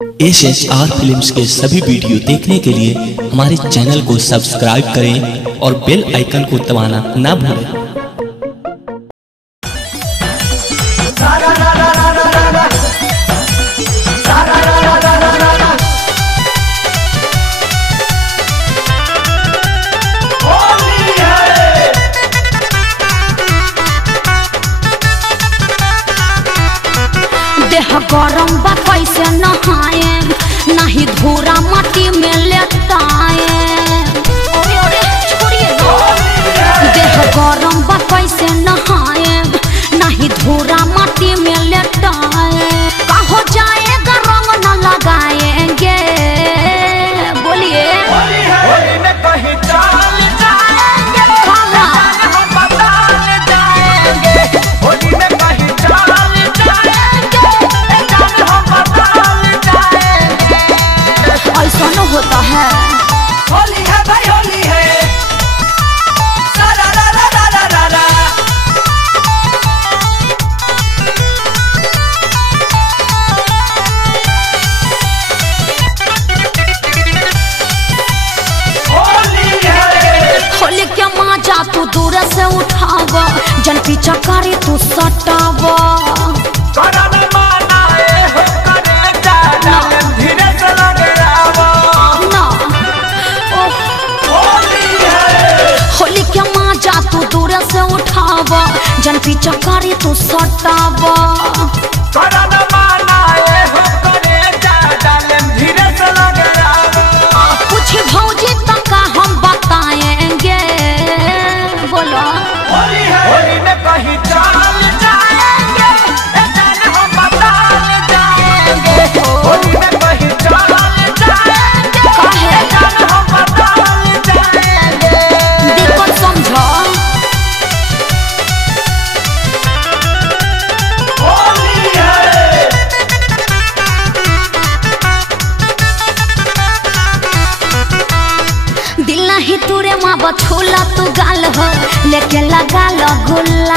SSR films के सभी video देखने के लिए हमारे चैनल को सब्सक्राइब करें और बेल आइकन को दबाना ना भूलें। देह गरम बा कैसे नहाए नहीं धूरा माटी में लेटाए। देह गरम बा कैसे नहाए नहीं धूरा माटी में लेटाए। कहो जाएगा रंग न लगाएंगे बोलिए ऐसा न होता है। होली है भाई होली है सारा रा रा रा रा रा रा। होली है होली के मजा तू दूर से उठाव जन पीछा करे तू सटाव। होली के मजा तू दूर से उठाव जन पीछा करे तू सटाव। कुछ भौजी तक का हम बताएंगे बोलो होली में कहीं चाल जाएंगे हम बता जाएंगे। होली में कहीं चाल जाएंगे काहे हम बता जाएंगे। दिक्कत समझो। होली है दिल नहीं तुरे माँ बछोला तू गाल हो लेके लगा लो गुल्ला।